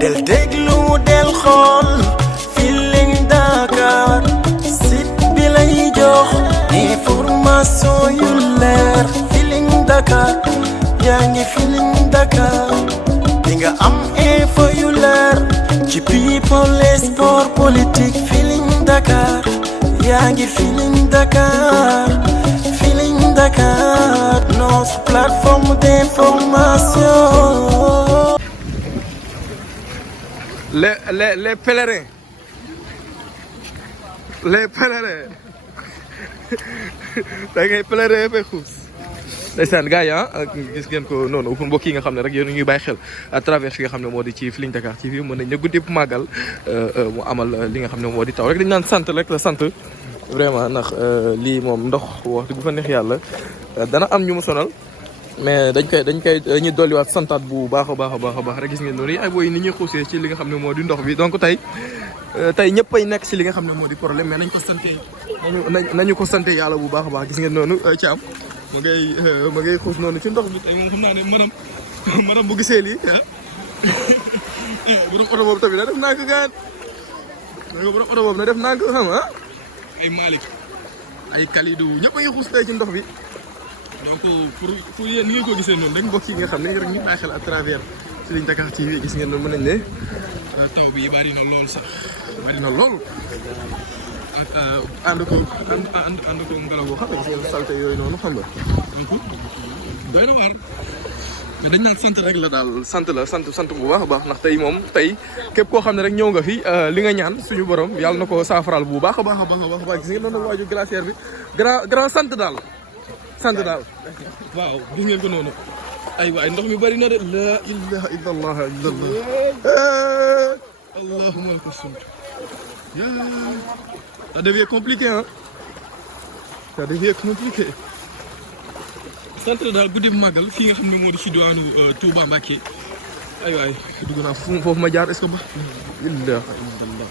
del déglu del xool Feeling Dakar site bi lay jox information yu leer Feeling Dakar yaa ngi Feeling Dakar di nga am info yu leer ci people et sport politique Feeling Dakar yaa ngi Feeling Dakar Feeling Dakar notre plateforme d'information. Les pèlerins da ngay pèlerin fay xuus ndeysaan gars yi gis ngeen ko noonu pour mbokk yi nga xam ne rek yéen ñuy bàyyi xel à travers fi nga xam ne moo di ci Feeling Dakar TV mën nañ ne guddi bu màggal mu amal li nga xam ne moo di taw rek dañ naan sant rek la sant vraiment ndax lii moom ndox wax dëgg fa neex yàlla dana am ñu mu sonal mais dañuy dolliwaat santaat bu baax a baax rek gis ngeen noonu yi ay booy ni ñuy xuusee ci li nga xam ne moo di ndox bi donc tey ñëpp ay nekk ci li nga xam ne moo di problème mais nañu ko sante yàlla bu baax a baax gis ngeen noonu Thiam ma ngay xuus noonu ci ndox bi tey moom xam naa ne madame bu gisee lii borom oto boobu tamit na def naa ko gaan borom oto boobu na def naa ko xam ay Malick ay Kalidou ñëpp a ngi xuus tey ci ndox bi donc pour yéen ni ngeen ko gisee noonu rek mbokk yi nga xam ne rek ñu bàyyi xel à travers Feeling Dakar TV gis ngeen noonu mën nañ ne taw bi bari na lool sax bari na lool ak ànd ko ngelaw boo xam ne gis ngeen salte yooyu noonu xam nga donc doy na waar mais dañ naan sant rek la daal sant bu baax a baax ndax tey moom tey képp koo xam ne rek ñëw nga fi li nga ñaan suñu borom yàlla na ko saafaral bu baax a baax gis ngeen noonu waaju glacière bi grand sant daal waaw gis ngeen ko noonu ay waay ndox mi bari na de la ilaha illallah allahumma laka sumtu ça devient compliqué ça devient compliqué sant daal guddi màggal fii nga xam ne moo di ci diwaanu Touba Mbacké ay waay dugg naa foofu ma jaar est-ce que ba ilaha illallah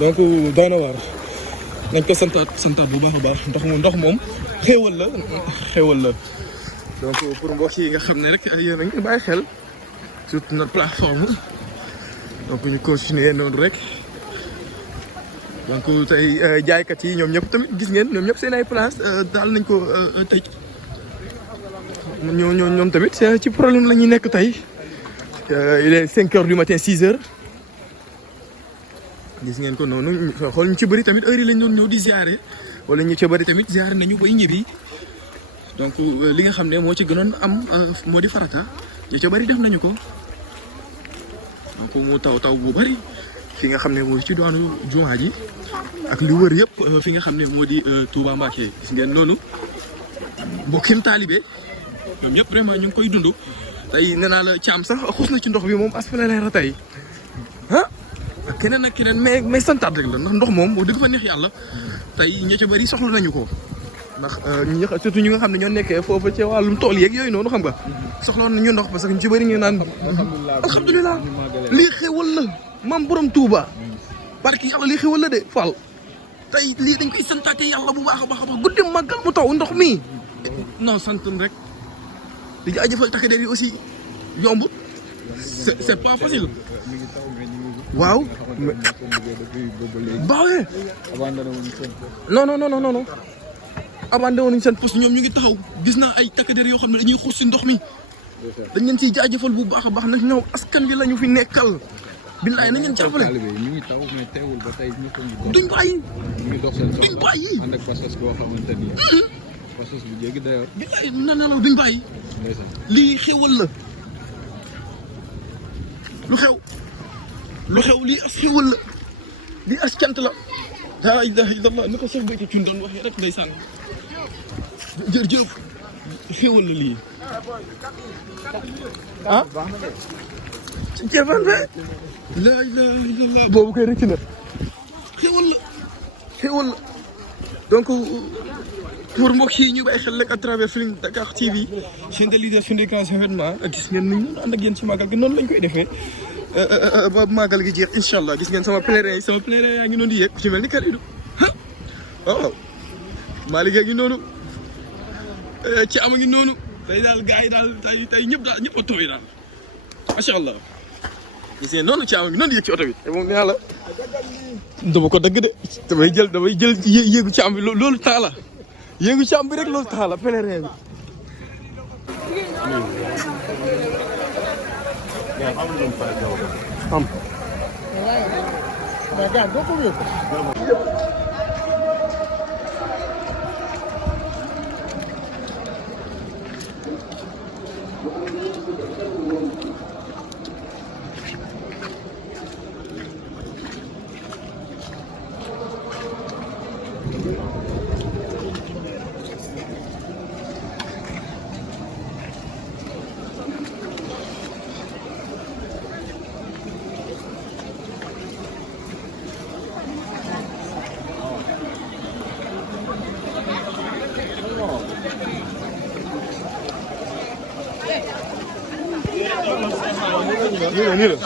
donc doy na waar nañ ko santaat bu baax a baax ndox moom xéewal la donc pour mbokk yi nga xam ne rek yéen a ngi bàyyi xel surtout notre plateforme donc ñu continuer noonu rek donc tey jaaykat yi ñoom ñëpp tamit gis ngeen ñoom ñëpp seen ay place daal nañ ko tëj ñoom tamit ci problème la ñuy nekk tey il est 5 heures du matin 6 heures gis ngeen ko noonu xool ñu ci bëri tamit heure yi lañ doon ñëw di ziare wala ñu ci bëri tamit ziare nañu bay ñibbi donc li nga xam ne moo ci gënoon am moo di farata ñu ci bëri def nañu ko donc mu taw bu bëri fi nga xam ne moo ci doonu jumaa ji ak li wër yëpp fi nga xam ne moo di Touba Mbacké gis ngeen noonu mbokkim taalibe ñoom ñëpp vraiment ñu ngi koy dund tey nee naa la Thiam sax xuus na ci ndox bi moom aspect leer a tey ak keneen mais santaat rek la ndax ndox moom boo dëgg fa neex yàlla tey ña ca bëri soxla nañu ko ndax surtout ñi nga xam ne ñoo nekkee foofu ci wàllum tool yeeg yooyu noonu xam nga soxla nañu ndox parce que ñu ci bëri ñu naan alhamdulilah lii xewal la maam borom Touba barki yàlla lii xewal la de Fall tey lii dañ koy santaate yàlla bu baax a baax guddi màggal mu taw ndox mi non sant rek di jaajëfal takk der yi aussi yomb c'est pas facile waaw baaxee non abandonné wuñ seen poste ñoom ñu ngi taxaw gis naa ay takk der yoo xam ne dañuy xuus si ndox mi dañ leen ciy jaajëfal bu baax a baax nag ñëw askan bi la ñu fi nekkal billaay nañ leen jàppale ñu ngi taw mais teewul ba tey duñ bàyyi duñ bàyyi ànd ak passage boo xamante ni passage bu jéggi dayoo billaay na duñ bàyyi lii xewal la lu xew lii as xewal la lii as cant la laa ilaha illallah ni ko Cheikh Béthio Thioune doon waxee rek ndeysaan jërëjëf xewal la lii jërëjëf laa ilaha illallah boobu koy rëcc na xewal la donc pour mbokk yi ñu bàyyi xel rek à travers Feeling Dakar TV chaîne de leader sur les grands événements gis ngeen ni ñu ànd ak yéen ci màggal gi noonu lañ koy defee ba màggal gi jeex incha allah gis ngeen sama pèlerin yaa ngi noonu di yegg ku ci mel ni Kalidou waaw Malick a ngi noonu ci am a ngi noonu tey daal gars yi daal tey ñëpp a tooy daal macha allah. gis ngeen noonu caawa bi noonu yëg ci oto bi te moom nee naa la dama ko dëgg de damay jël yéegu caam bi loolu taa la yéegu caam bi rek loolu taa la pèlerin bi. nii la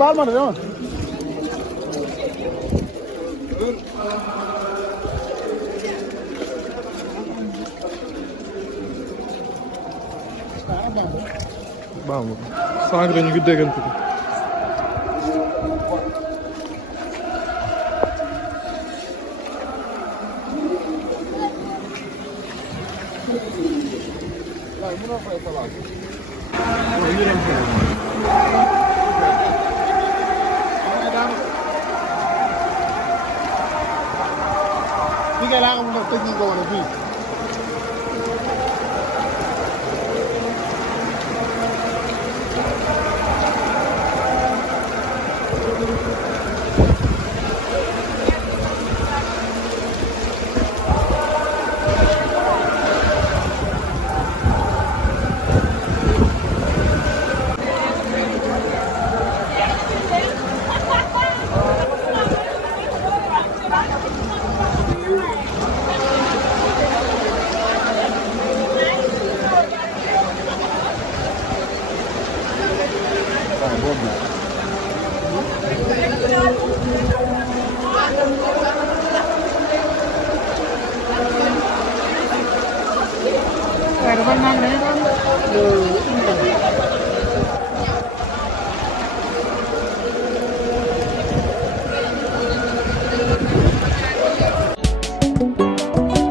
baal ma de baax na sànq ñu ngi déggante ko.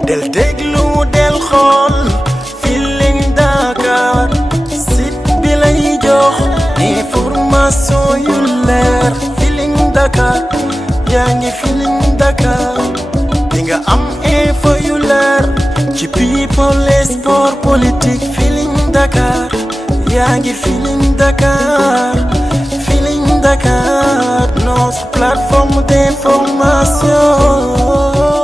del déglu del xool Feeling Dakar site bi lay jox information yu leer Feeling Dakar yaa ngi Feeling Dakar di nga am info yu leer ci people et sport politique Feeling Dakar yaa ngi Feeling Dakar Feeling Dakar notre plateforme d'information